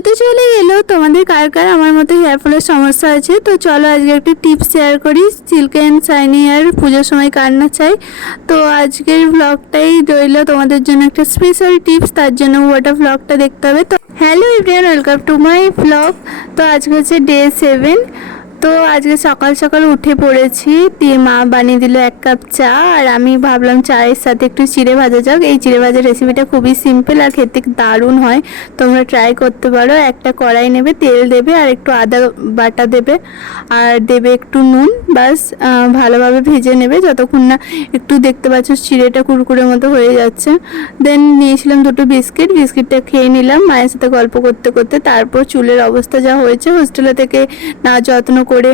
পুজো তো চলে গেল, তোমাদের কার কার আমার মতো হেয়ার ফলের সমস্যা আছে? তো চলো আজকে একটা টিপস শেয়ার করি, সিল্ক অ্যান্ড শাইনি হেয়ার পুজোর সময় কার না চাই। তো আজকের ব্লগটাই রইল তোমাদের জন্য একটা স্পেশাল টিপস, তার জন্য ওটা ব্লগটা দেখতে হবে। তো hello everyone, welcome to my blog. তো আজকে হচ্ছে ডে 7। তো আজকে সকাল সকাল উঠে পড়েছি, দিয়ে মা বানিয়ে দিল 1 কাপ চা, আর আমি ভাবলাম চায়ের সাথে একটু চিড়ে ভাজা যাক। এই চিড়ে ভাজার রেসিপিটা খুবই সিম্পল আর খেতে দারুণ হয়, তোমরা ট্রাই করতে পারো। একটা কড়াই নেবে, তেল দেবে আর একটু আদা বাটা দেবে, আর দেবে একটু নুন। বাস ভালোভাবে ভেজে নেবে যতক্ষণ না একটু দেখতে পাচ্ছ চিড়েটা কুরকুরের মতো হয়ে যাচ্ছে। দেন নিয়েছিলাম 2টো বিস্কিটটা খেয়ে নিলাম মায়ের সাথে গল্প করতে করতে। তারপর চুলের অবস্থা যা হয়েছে হোস্টেলে থেকে না যত্ন করে,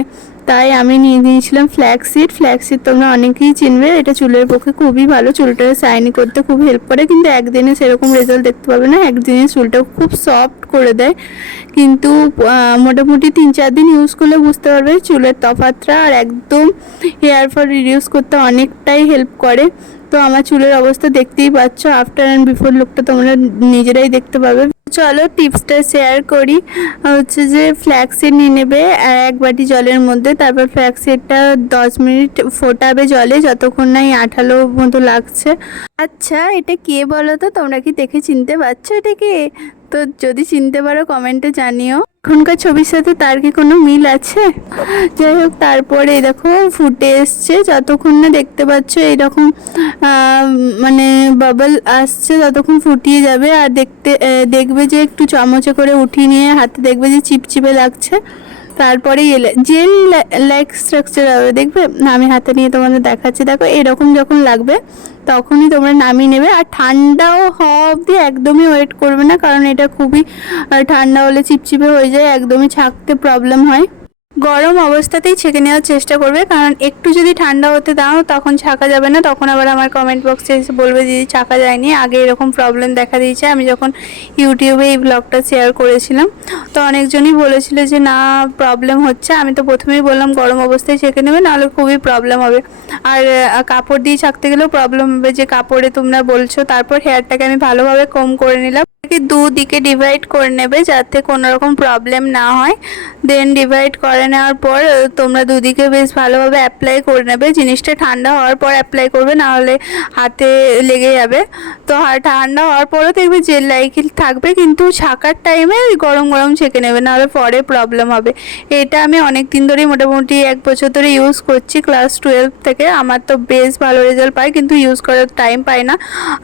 তাই আমি নিয়ে নিয়েছিলাম ফ্ল্যাক্সিড। তোমরা অনেকেই চিনবে, এটা চুলের পক্ষে খুবই ভালো, চুলটাকে শাইনি করতে খুব হেল্প করে। কিন্তু একদিনে সেরকম রেজাল্ট দেখতে পাবে না, একদিনে চুলটা খুব সফট করে দেয়, কিন্তু মোটামুটি 3-4 দিন ইউজ করলে বুঝতে পারবে চুলের তফাৎটা। আর একদম হেয়ার ফল রিডিউস করতে অনেকটাই হেল্প করে। তো আমার চুলের অবস্থা দেখতেই পাচ্ছ, আফটার অ্যান্ড বিফোর লুকটা তোমরা নিজেরাই দেখতে পাবে। চলো টিপসটা শেয়ার করি। হচ্ছে যে ফ্ল্যাক্সিড নিয়ে নেবে 1 বাটি জলের মধ্যে, তারপর ফ্ল্যাক্সিডটা 10 মিনিট ফোটাবে জলে, যতক্ষণ না আঠালো মতো লাগছে। আচ্ছা এটা কে বলো তো? তোমরা কি দেখে চিনতে পারছো এটা কে? তো যদি চিনতে পারো কমেন্টে জানিও। এখনকার ছবির সাথে তার কি কোনো মিল আছে? যাই হোক, তারপরে দেখো ফুটে এসছে, যতক্ষণ না দেখতে পাচ্ছ এরকম মানে বাবল আসছে ততক্ষণ ফুটিয়ে যাবে। আর দেখবে যে একটু চামচে করে উঠিয়ে নিয়ে হাতে দেখবে যে চিপচিপে লাগছে, তারপরে জেল লাইক স্ট্রাকচার হবে, দেখবে না? আমি হাতে নিয়ে তোমাদের দেখাচ্ছি, দেখো এরকম যখন লাগবে তখনই তোমরা নামিয়ে নেবে। আর ঠান্ডাও হওয়া অবধি একদমই ওয়েট করবে না, কারণ এটা খুবই ঠান্ডা হলে চিপচিপে হয়ে যায়, একদমই ছাকতে প্রবলেম হয়। গরম অবস্থাতেই ছেঁকে নেওয়ার চেষ্টা করবে, কারণ একটু যদি ঠান্ডা হতে দাও তখন ছাকা যাবে না, তখন আবার আমার কমেন্ট বক্সে এসে বলবে যে ছাকা যায়নি। আগে এরকম প্রবলেম দেখা দিয়েছে, আমি যখন ইউটিউবে এই ব্লগটা শেয়ার করেছিলাম তো অনেকজনই বলেছিল যে না প্রবলেম হচ্ছে। আমি তো প্রথমেই বললাম গরম অবস্থায় ছেঁকে নেবে, নাহলে খুবই প্রবলেম হবে। আর কাপড় দিয়ে ছাকতে গেলেও প্রবলেম হবে, যে কাপড়ে তোমরা বলছো। তারপর হেয়ারটাকে আমি ভালোভাবে কম করে নিলাম, দুদিকে ডিভাইড করে নেবে যাতে কোনো রকম প্রবলেম না হয়। দেন ডিভাইড করে নেওয়ার পর তোমরা দুদিকে বেশ ভালোভাবে অ্যাপ্লাই করে নেবে। জিনিসটা ঠান্ডা হওয়ার পর অ্যাপ্লাই করবে, নাহলে হাতে লেগে যাবে। তো ঠান্ডা হওয়ার পরও দেখবে জেল লাইক থাকবে, কিন্তু ছাকার টাইমে গরম গরম ছেঁকে নেবে, নাহলে পরে প্রবলেম হবে। এটা আমি অনেক দিন ধরেই মোটামুটি 1 বছর ধরে ইউজ করছি, ক্লাস 12 থেকে। আমার তো বেশ ভালো রেজাল্ট পাই, কিন্তু ইউজ করার টাইম পাই না।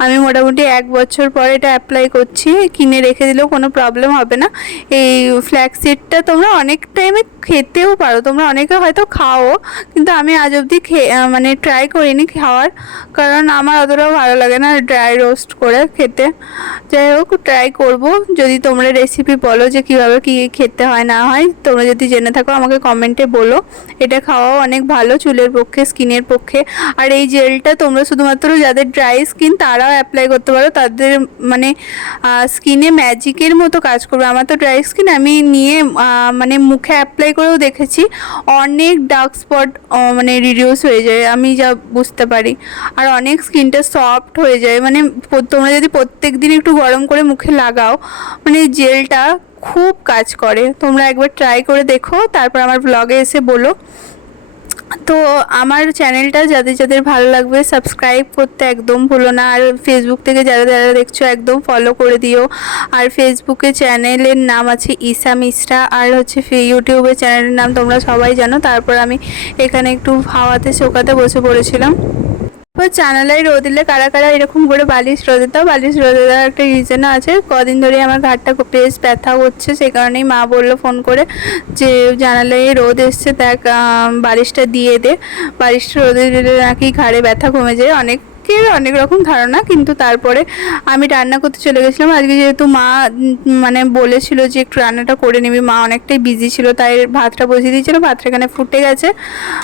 আমি মোটামুটি 1 বছর পর এটা অ্যাপ্লাই করছি, কিনে রেখে দিলেও কোনো প্রবলেম হবে না। এই ফ্ল্যাক্সিডটা তোমরা অনেক টাইমে খেতেও পারো, তোমরা অনেকে হয়তো খাও, কিন্তু আমি আজ অবধি মানে ট্রাই করিনি খাওয়ার, কারণ আমার অতটাও ভালো লাগে না ড্রাই রোস্ট করে খেতে। যাই হোক ট্রাই করব, যদি তোমরা রেসিপি বলো যে কীভাবে কী খেতে হয় না হয়, তোমরা যদি জেনে থাকো আমাকে কমেন্টে বলো। এটা খাওয়াও অনেক ভালো চুলের পক্ষে, স্কিনের পক্ষে। আর এই জেলটা তোমরা শুধুমাত্র যাদের ড্রাই স্কিন তারাও অ্যাপ্লাই করতে পারো, তাদের মানে স্কিনে ম্যাজিকের মতো কাজ করবে। আমার তো ড্রাই স্কিন, আমি নিয়ে মানে মুখে অ্যাপ্লাই করেও দেখেছি, অনেক ডার্ক স্পট মানে রিডিউস হয়ে যায়, আমি যা বুঝতে পারি। আর অনেক স্কিনটা সফট হয়ে যায়, মানে তোমরা যদি প্রত্যেক দিন একটু গরম করে মুখে লাগাও, মানে জেলটা খুব কাজ করে। তোমরা একবার ট্রাই করে দেখো, তারপর আমার ব্লগে এসে বলো। তো আমার চ্যানেলটা যাদের যাদের ভালো লাগবে সাবস্ক্রাইব করতে একদম ভুলো না। আর ফেসবুক থেকে যারা যারা দেখছো একদম ফলো করে দিও। আর ফেসবুকে চ্যানেলের নাম আছে ঈশা মিশ্রা, আর হচ্ছে ইউটিউবের চ্যানেলের নাম তোমরা সবাই জানো। তারপর আমি এখানে একটু হাওয়াতে শোকাতে বসে পড়েছিলাম। জানালায় রোদ দিলে কারা কারা এরকম করে বালিশ রোদে দাও। বালিশ রোদে দেওয়ার একটা রিজনও আছে, কদিন ধরে আমার ঘাটটা বেশ ব্যথা হচ্ছে, সেই কারণেই মা বললো ফোন করে যে জানালায় রোদ এসছে, দেখ বালিশটা দিয়ে দে। বালিশটা রোদে দিলে নাকি ঘাড়ে ব্যথা কমে যায়, অনেক রকম ধারণা। কিন্তু তারপরে আমি রান্না করতে চলে গেছিলাম আজকে, যেহেতু মা মানে বলেছিল যে একটু রান্নাটা করে নিবি, মা অনেকটাই বিজি ছিল, তাই ভাতটা বসিয়ে দিয়েছিল। ভাতটা এখানে ফুটে গেছে,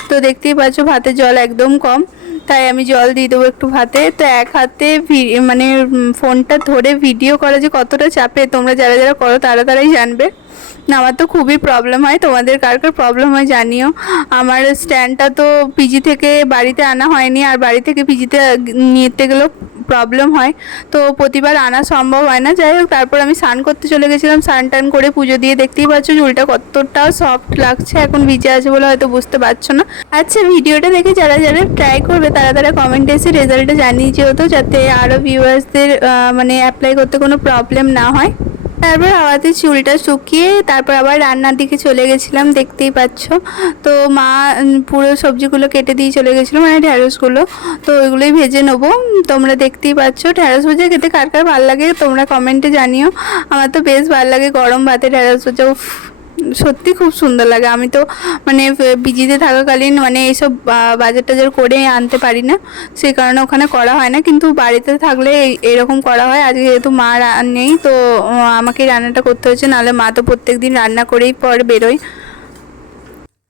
তো দেখতেই পাচ্ছ ভাতের জল একদম কম, তাই আমি জল দিয়ে দেবো একটু ভাতে। তো এক হাতে মানে ফোনটা ধরে ভিডিও করা যে কতটা চাপে, তোমরা যারা যারা করো তারাই জানবে। না আমার তো খুবই প্রবলেম হয়, তোমাদের কার কার প্রবলেম হয় জানিও। আমার স্ট্যান্ডটা তো পিজি থেকে বাড়িতে আনা হয়নি, আর বাড়ি থেকে পিজিতে নিতে গেলেও প্রবলেম হয়, তো প্রতিবার আনা সম্ভব হয় না। যাই হোক, তারপর আমি স্নান করতে চলে গেছিলাম। স্নান টান করে পুজো দিয়ে দেখতেই পাচ্ছ চুলটা কতটা সফট লাগছে, এখন ভিজে আছে বলে হয়তো বুঝতে পারছো না। আচ্ছা, ভিডিওটা দেখে যারা যারা ট্রাই করবে তারা তারা কমেন্টে এসে রেজাল্টটা জানিয়ে যেহেতু, যাতে আরও ভিউয়ার্সদের মানে অ্যাপ্লাই করতে কোনো প্রবলেম না হয়। তারপর হাওয়াতে চুলটা শুকিয়ে তারপর আবার রান্নার দিকে চলে গেছিলাম, দেখতেই পাচ্ছ। তো মা পুরো সবজিগুলো কেটে দিয়ে চলে গেছিলো, মানে ঢ্যাঁড়সগুলো। তো ওইগুলোই ভেজে নেবো। তোমরা দেখতেই পাচ্ছ ঢ্যাঁড়স ভাজা খেতে কার কার ভালো লাগে তোমরা কমেন্টে জানিও। আমার তো বেশ ভালো লাগে গরম ভাতে ঢ্যাঁড়স ভাজা, সত্যি খুব সুন্দর লাগে। আমি তো মানে পিজিতে থাকাকালীন মানে এইসব বাজার টাজার করে আনতে পারি না, সেই কারণে ওখানে করা হয় না, কিন্তু বাড়িতে থাকলে এরকম করা হয়। আজকে যেহেতু মা নেই তো আমাকেই রান্নাটা করতে হচ্ছে, নাহলে মা তো প্রত্যেক দিন রান্না করেই পরে বেরোয়।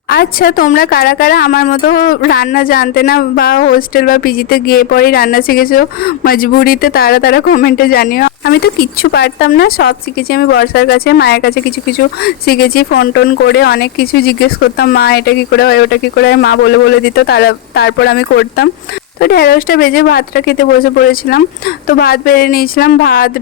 আচ্ছা, তোমরা কারা কারা আমার মতো রান্না জানতে না বা হোস্টেল বা পিজিতে গিয়ে পরেই রান্না শিখেছো মজবুরিতে, তারা তারা কমেন্টে জানিও। আমি তো কিচ্ছু পারতাম না, সব শিখেছি আমি বর্ষার কাছে, মায়ের কাছে কিছু কিছু শিখেছি। ফোন টোন করে অনেক কিছু জিজ্ঞেস করতাম, মা এটা কী করে হয় ওটা কী করে হয়, মা বলে বলে দিত, তারপর আমি করতাম। তো ঢেঁড়সটা ভেজে ভাতটা খেতে বসে পড়েছিলাম। তো ভাত বেড়ে নিয়েছিলাম, ভাত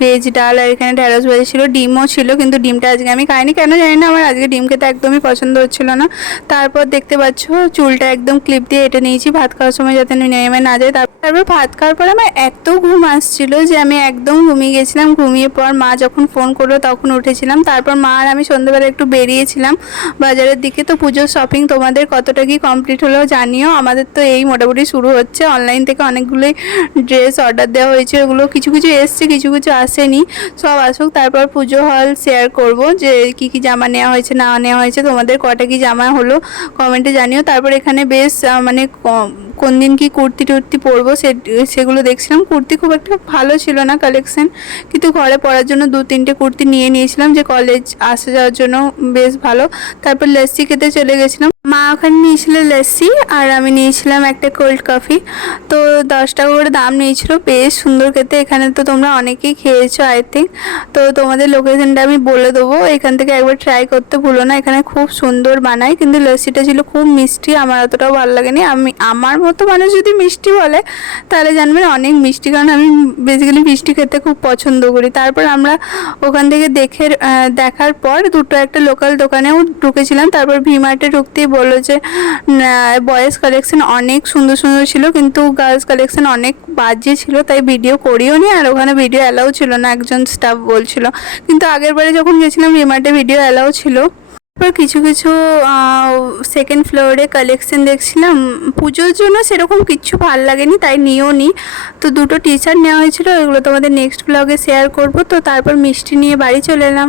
ভেজ ডাল আর এখানে ঢেঁড়স ভাজা ছিল, ডিমও ছিল, কিন্তু ডিমটা আজকে আমি খাইনি, কেন জানি না, আমার আজকে ডিম খেতে একদমই পছন্দ হচ্ছিল না। তারপর দেখতে পাচ্ছ চুলটা একদম ক্লিপ দিয়ে এঁটে নিয়েছি ভাত খাওয়ার সময় যাতে নেমে না যায়। তারপর ভাত খাওয়ার পর আমার এত ঘুম আসছিল যে আমি একদম ঘুমিয়ে গেছিলাম। ঘুমিয়ে পর মা যখন ফোন করলো তখন উঠেছিলাম। তারপর মা আর আমি সন্ধ্যাবেলা একটু বেরিয়েছিলাম বাজারের দিকে। তো পুজোর শপিং তোমাদের কতটা কি কমপ্লিট হলো জানিও। আমাদের তো এই মোটামুটি শুরু হচ্ছে। অনলাইন থেকে অনেকগুলোই ড্রেস অর্ডার দেওয়া হয়েছে, ওগুলো কিছু কিছু এসছে কিছু কিছু আসেনি, সব আসুক তারপর পুজো হল শেয়ার করব যে কি কি জামা নেওয়া হয়েছে না নেওয়া হয়েছে। তোমাদের কটা কি জামা হলো কমেন্টে জানিও। তারপর এখানে বেশ মানে কোন দিন কি কুর্তি টুর্তি পরবো সেগুলো দেখছিলাম। কুর্তি খুব একটা ভালো ছিল না কালেকশন, কিন্তু ঘরে পরার জন্য 2-3টে কুর্তি নিয়ে নিয়েছিলাম, যে কলেজ আসা যাওয়ার জন্য বেশ ভালো। তারপর লস্যি খেতে চলে গেছিলাম। মা ওখানে নিয়েছিল লস্যি আর আমি নিয়েছিলাম একটা কোল্ড কফি। তো 10 টাকা করে দাম নিয়েছিল, বেশ সুন্দর খেতে। এখানে তো তোমরা অনেকেই খেয়েছো আই থিঙ্ক, তো তোমাদের লোকেশনটা আমি বলে দেবো, এখান থেকে একবার ট্রাই করতে ভুলো না। এখানে খুব সুন্দর বানায়, কিন্তু লস্যিটা ছিল খুব মিষ্টি, আমার অতটাও ভালো লাগেনি। আমার মতো মানুষ যদি মিষ্টি বলে তাহলে জানবেন অনেক মিষ্টি, কারণ আমি বেসিক্যালি মিষ্টি খেতে খুব পছন্দ করি। তারপর আমরা ওখান থেকে দেখার পর একটা লোকাল দোকানেও ঢুকেছিলাম। তারপর ভিমার্টে ঢুকতেই বললো যে বয়েজ কালেকশন অনেক সুন্দর সুন্দর ছিল, কিন্তু গার্লস কালেকশন অনেক বাজে ছিল, তাই ভিডিও করিও নি। আর ওখানে ভিডিও অ্যালাউ ছিল না, একজন স্টাফ বলছিল, কিন্তু আগের বারে যখন গেছিলাম ভিমার্টে ভিডিও অ্যালাউ ছিল। তারপর কিছু কিছু সেকেন্ড ফ্লোরে কালেকশন দেখছিলাম। পুজোর জন্য সেরকম কিচ্ছু ভাল লাগেনি, তাই নিয়েও নি। তো 2টো টি শার্ট নেওয়া হয়েছিল, এগুলো তোমাদের নেক্সট ব্লগে শেয়ার করব। তো তারপর মিষ্টি নিয়ে বাড়ি চলে এলাম।